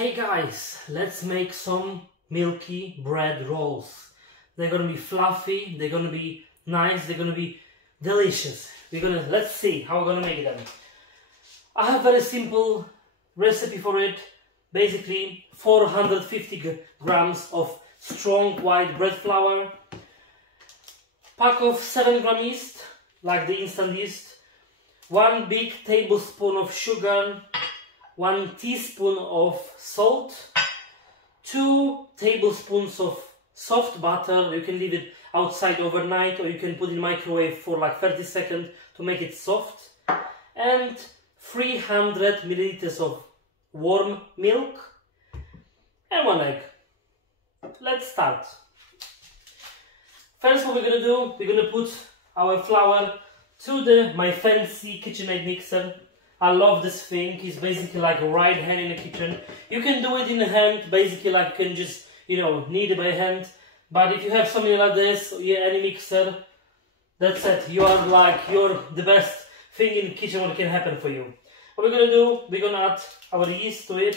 Hey guys, let's make some milky bread rolls. They're gonna be fluffy, they're gonna be nice, they're gonna be delicious. Let's see how we're gonna make them. I have a very simple recipe for it. Basically 450 grams of strong white bread flour, pack of 7-gram yeast, like the instant yeast, 1 big tablespoon of sugar, 1 teaspoon of salt, 2 tablespoons of soft butter. You can leave it outside overnight or you can put it in the microwave for like 30 seconds to make it soft, and 300 milliliters of warm milk and 1 egg. Let's start. First, what we're gonna do, we're gonna put our flour to my fancy KitchenAid mixer. I love this thing. It's basically like a right hand in the kitchen. You can do it in the hand, basically like you can just, knead it by hand. But if you have something like this, any mixer, that's it. You're the best thing in the kitchen what can happen for you. What we're gonna do, we're gonna add our yeast to it.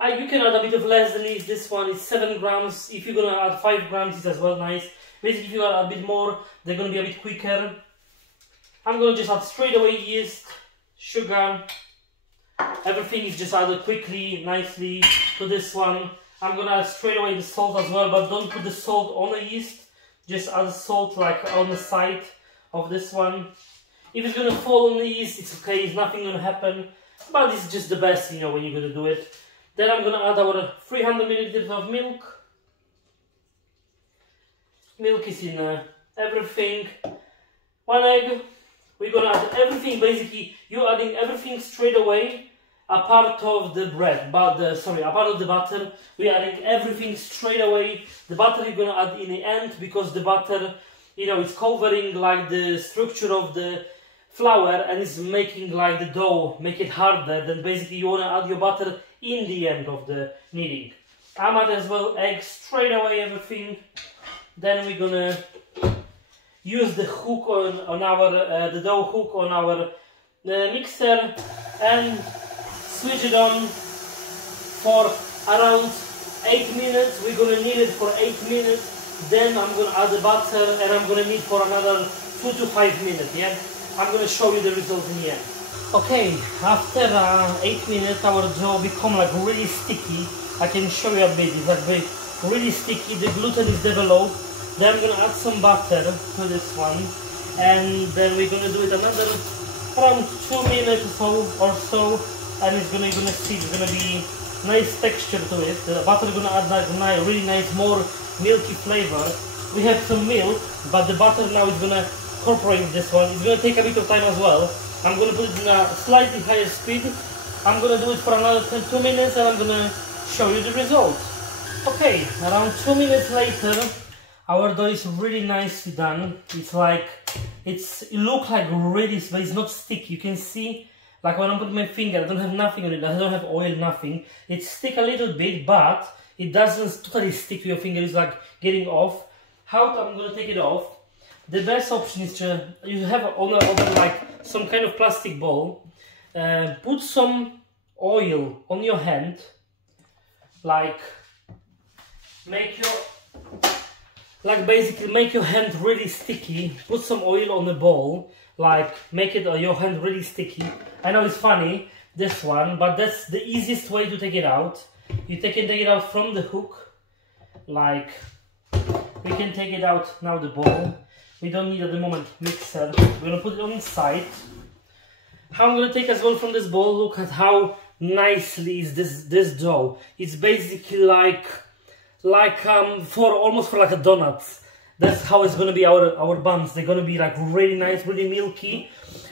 You can add a bit of less than yeast. This one is 7 grams. If you're gonna add 5 grams, it's as well nice. Basically, if you add a bit more, they're gonna be a bit quicker. I'm gonna just add straight away yeast, sugar. Everything is just added quickly, nicely to this one. I'm gonna add straight away the salt as well, but don't put the salt on the yeast. Just add salt like on the side of this one. If it's gonna fall on the yeast, it's okay, it's nothing gonna happen. But it's just the best, when you're gonna do it. Then I'm gonna add our 300 milliliters of milk. Milk is in everything. 1 egg. We're gonna add everything. Basically, you're adding everything straight away, apart of the bread, apart of the butter. We're adding everything straight away. The butter you're gonna add in the end, because the butter, it's covering like the structure of the flour and it's making like the dough, make it harder. Then basically you wanna add your butter in the end of the kneading. I'm adding as well eggs straight away, everything. Then we're gonna use the hook on our the dough hook on our mixer and switch it on for around 8 minutes. We're gonna knead it for 8 minutes. Then I'm gonna add the butter and I'm gonna knead for another 2 to 5 minutes. Yeah, I'm gonna show you the result in the end. Okay, after 8 minutes, our dough become like really sticky. I can show you a bit. It's like really sticky. The gluten is developed. Then I'm gonna add some butter to this one, and then we're gonna do it another around 2 minutes or so, and you're gonna see it's gonna be nice texture to it. The butter is gonna add like really nice, more milky flavor. We have some milk, but the butter now is gonna incorporate this one. It's gonna take a bit of time as well. I'm gonna put it in a slightly higher speed. I'm gonna do it for another 2 minutes, and I'm gonna show you the result. Okay, around 2 minutes later, our dough is really nicely done. It looks like really, but it's not sticky. You can see, like when I put my finger, I don't have nothing on it. I don't have oil, nothing. It sticks a little bit, but it doesn't totally stick to your finger. It's like getting off. How I'm gonna take it off? The best option is you have over like some kind of plastic bowl. Put some oil on your hand, basically make your hand really sticky. Put some oil on the bowl, make your hand really sticky. I know it's funny, this one, but that's the easiest way to take it out. You can take it out from the hook, we can take it out now, the bowl. We don't need at the moment mixer. We're gonna put it on the side. How I'm gonna take as well from this bowl, look at how nicely is this dough. It's basically almost for like a donut. That's how it's gonna be our buns. They're gonna be like really nice, really milky.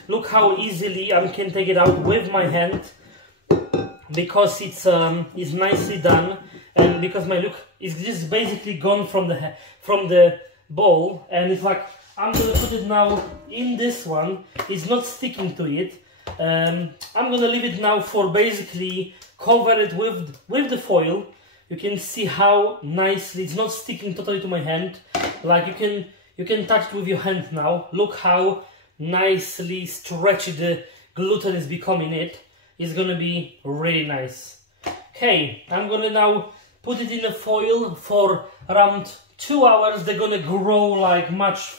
Look how easily I can take it out with my hand, because it's nicely done, and because my look is just basically gone from the bowl, and it's like I'm gonna put it now in this one. It's not sticking to it. I'm gonna leave it now for basically cover it with the foil. You can see how nicely it's not sticking totally to my hand. Like you can touch it with your hand now. Look how nicely stretchy the gluten is becoming. It's gonna be really nice. Okay, I'm gonna now put it in a foil for around 2 hours. They're gonna grow like much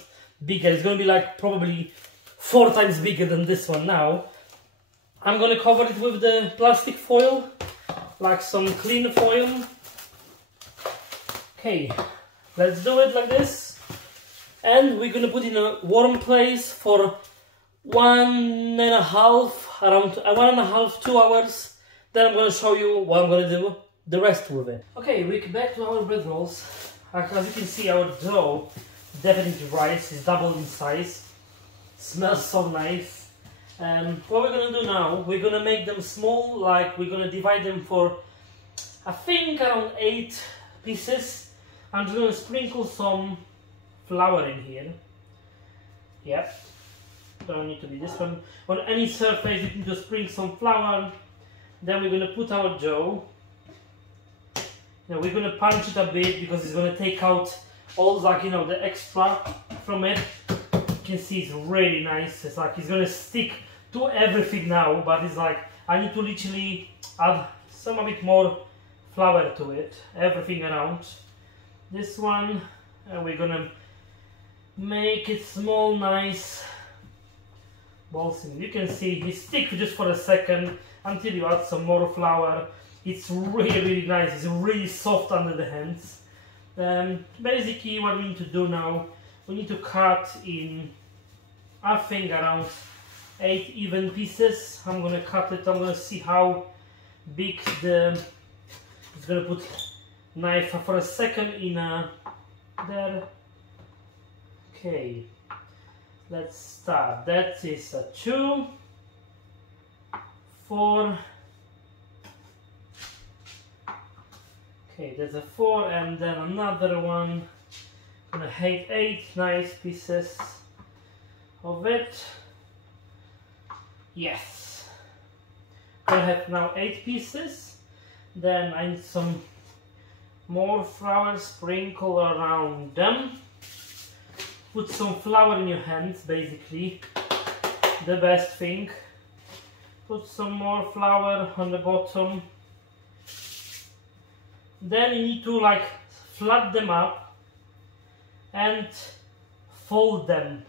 bigger. It's gonna be like probably 4 times bigger than this one now. I'm gonna cover it with the plastic foil, like some clean foil. Okay, let's do it like this. And we're gonna put it in a warm place for 1.5, 2 hours. Then I'm gonna show you what I'm gonna do the rest with it. Okay, we're back to our bread rolls. As you can see, our dough definitely rise, is double in size. Smells so nice. What we're gonna do now, we're gonna make them small, like we're gonna divide them for, I think, around 8 pieces. I'm just gonna sprinkle some flour in here. Yep. Don't need to be this one. On any surface, you can just sprinkle some flour. Then we're gonna put our dough. Now we're gonna punch it a bit because it's gonna take out all, like, you know, the extra from it. You can see it's really nice. It's like it's gonna stick to everything now, but it's like I need to literally add a bit more flour to it, everything around. This one, we're gonna make it small, nice balls. You can see they stick just for a second until you add some more flour. It's really nice. It's really soft under the hands. Basically, what we need to do now, we need to cut in, I think, around 8 even pieces. I'm gonna cut it. I'm gonna see how big the. It's gonna put knife for a second in there. Okay, let's start. That is a 2, 4. Okay, there's a 4 and then another one. Gonna have 8 nice pieces of it. Yes. I have now 8 pieces. Then I need some more flour, sprinkle around them. Put some flour in your hands, basically. The best thing. Put some more flour on the bottom. Then you need to like flat them up and fold them.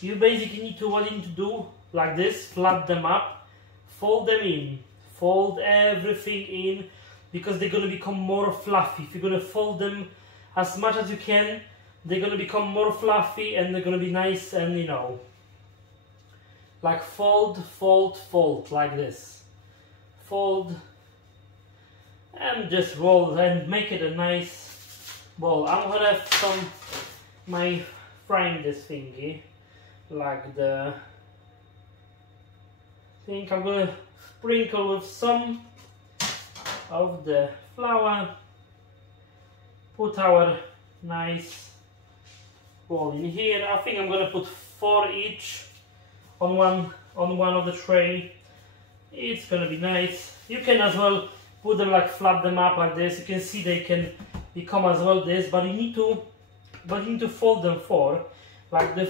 You basically need to, what you need to do, like this, flat them up, fold them in, fold everything in, because they're going to become more fluffy. If you're going to fold them as much as you can, they're going to become more fluffy and they're going to be nice and, you know, like fold, fold, fold, like this. Fold and just roll and make it a nice ball. I'm going to have my frying this thingy, like the thing. I'm going to sprinkle with some of the flour, put our nice ball in here. I think I'm gonna put 4 each on one of the tray. It's gonna be nice. You can as well put them, like flat them up like this. You can see they can become as well this, but you need to fold them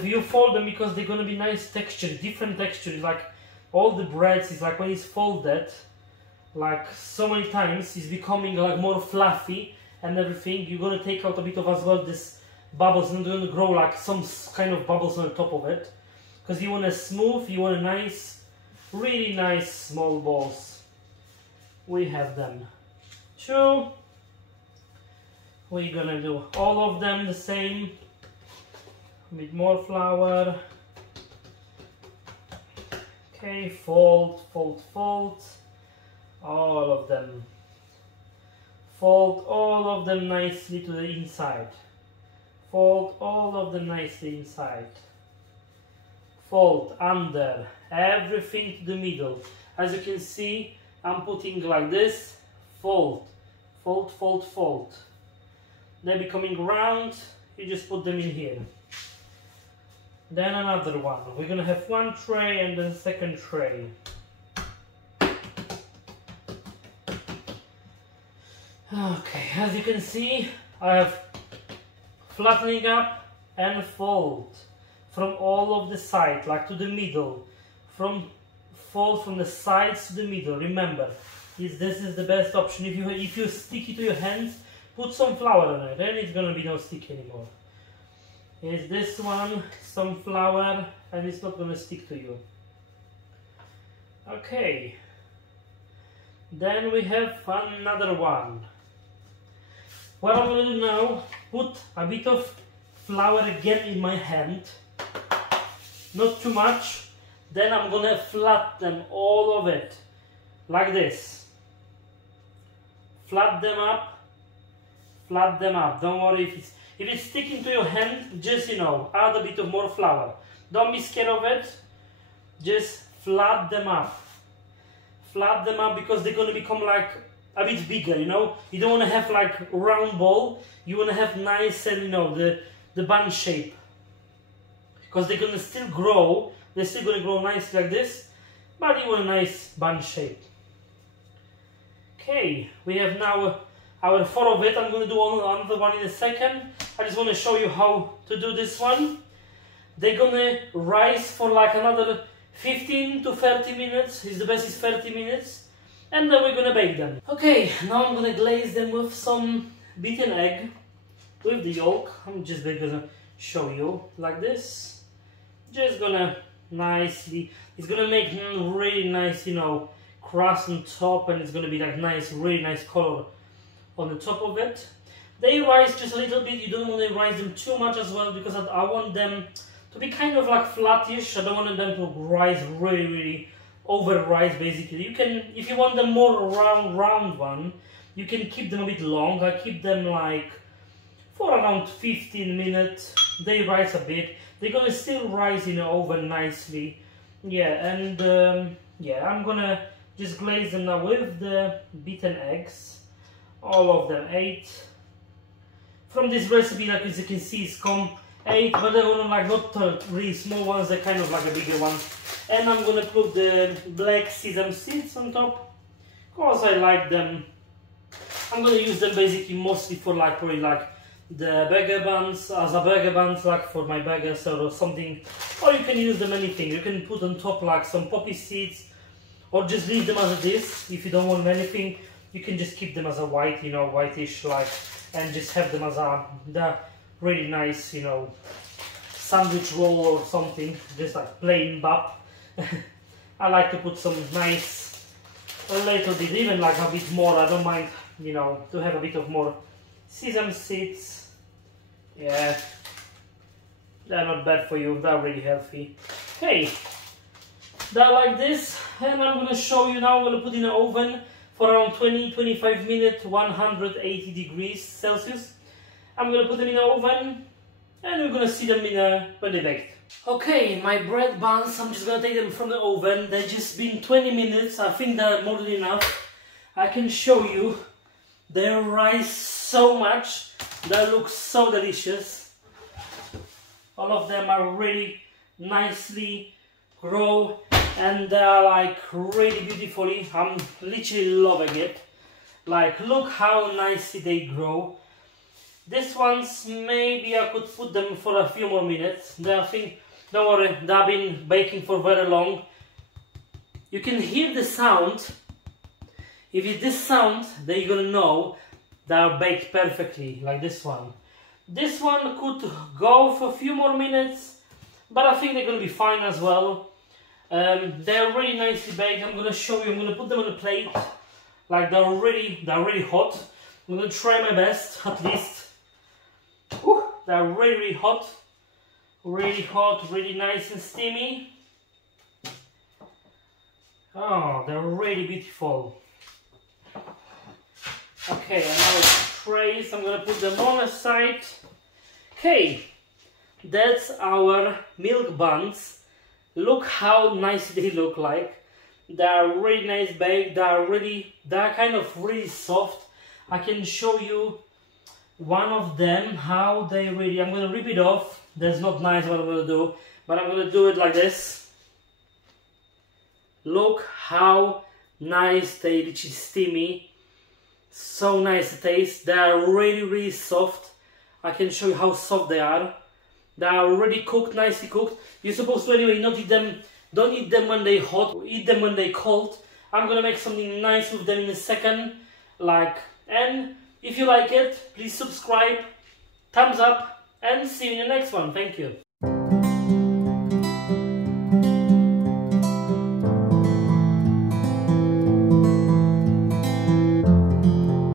you fold them because they're gonna be nice texture, different textures. Like all the breads is like when it's folded like so many times, it's becoming like more fluffy and everything. You're gonna take out a bit of as well this bubbles, and they're gonna grow like some kind of bubbles on the top of it, because you want a smooth, you want a nice, really nice small balls. We have them 2. We're gonna do all of them the same, with more flour. Okay, fold, fold, fold, all of them. Fold all of them nicely to the inside. Fold all of them nicely inside. Fold under, everything to the middle. As you can see, I'm putting like this, fold, fold, fold, fold. They're becoming round, you just put them in here. Then another one. We're gonna have 1 tray and then second tray. Okay, as you can see, I have flattening up and fold from all of the sides, like to the middle. Fold from the sides to the middle. Remember, this is the best option. If you stick it to your hands, put some flour on it, then it's gonna be no stick anymore. Is this one, some flour, and it's not gonna stick to you. Okay. Then we have another one. What I'm gonna do now, put a bit of flour again in my hand. Not too much. Then I'm gonna flatten all of it. Like this. Flat them up. Flat them up. Don't worry if it's sticking to your hand, just, you know, add a bit of more flour. Don't be scared of it. Just flat them up. Flat them up because they're going to become like a bit bigger, you know. You don't want to have like a round ball. You want to have nice and, you know, the bun shape. Because they're going to still grow. They're still going to grow nice like this. But you want a nice bun shape. Okay, we have now our 4 of it. I'm going to do another one in a second. I just want to show you how to do this one. They're going to rise for like another 15 to 30 minutes. The best is 30 minutes. And then we're going to bake them. Okay, now I'm going to glaze them with some beaten egg. With the yolk. I'm just going to show you like this. Just going to nicely, it's going to make really nice, you know, crust on top, and it's going to be like nice, really nice color on the top of it. They rise just a little bit. You don't want to rise them too much as well, because I want them to be kind of like flattish. I don't want them to rise really over rise basically. You can, if you want them more round one, you can keep them a bit long. I keep them like for around 15 minutes. They rise a bit. They're gonna still rise, you know, over nicely. Yeah, and yeah, I'm gonna just glaze them now with the beaten eggs. All of them, 8. From this recipe, like as you can see, it's come 8, but they're gonna like not really small ones, they're kind of like a bigger one. And I'm gonna put the black sesame seeds on top, because I like them. I'm gonna use them basically mostly for like probably like the burger buns, as a burger buns, like for my burgers or something. Or you can use them anything. You can put on top like some poppy seeds, or just leave them as it is. If you don't want anything, you can just keep them as a white, you know, whitish like, and just have them as the really nice, you know, sandwich roll or something, just like plain bap. I like to put some nice, a little bit, even like a bit more. I don't mind, you know, to have a bit of more sesame seeds. Yeah, they're not bad for you, they're really healthy. Okay, they're like this, and I'm gonna show you now. I'm gonna put in the oven for around 20-25 minutes, 180 degrees Celsius. I'm gonna put them in the oven, and we're gonna see them in when they baked. Okay, my bread buns, I'm just gonna take them from the oven. They've just been 20 minutes. I think they're more than enough. I can show you. They rise so much. They look so delicious. All of them are really nicely grow, and they are like really beautifully. I'm literally loving it. Like, look how nicely they grow. These ones, maybe I could put them for a few more minutes. They, I think, don't worry, they've been baking for very long. You can hear the sound. If it's this sound, then you're gonna know they are baked perfectly, like this one. This one could go for a few more minutes, but I think they're gonna be fine as well. They're really nicely baked. I'm gonna show you. I'm gonna put them on a plate. Like they're really hot. I'm gonna try my best, at least. Whew, they're really hot, really nice and steamy. Oh, they're really beautiful. Okay, and now it's trays. I'm gonna put them on a side. Okay, that's our milk buns. Look how nice they look like. They are really nice baked. They're kind of really soft. I can show you one of them how they really. I'm gonna rip it off. That's not nice what I'm gonna do, but I'm gonna do it like this. Look how nice they, which is steamy. So nice to taste. They are really soft. I can show you how soft they are. They are already cooked, nicely cooked. You're supposed to anyway not eat them. Don't eat them when they're hot. Eat them when they're cold. I'm gonna make something nice with them in a second. And if you like it, please subscribe, thumbs up, and see you in the next one. Thank you.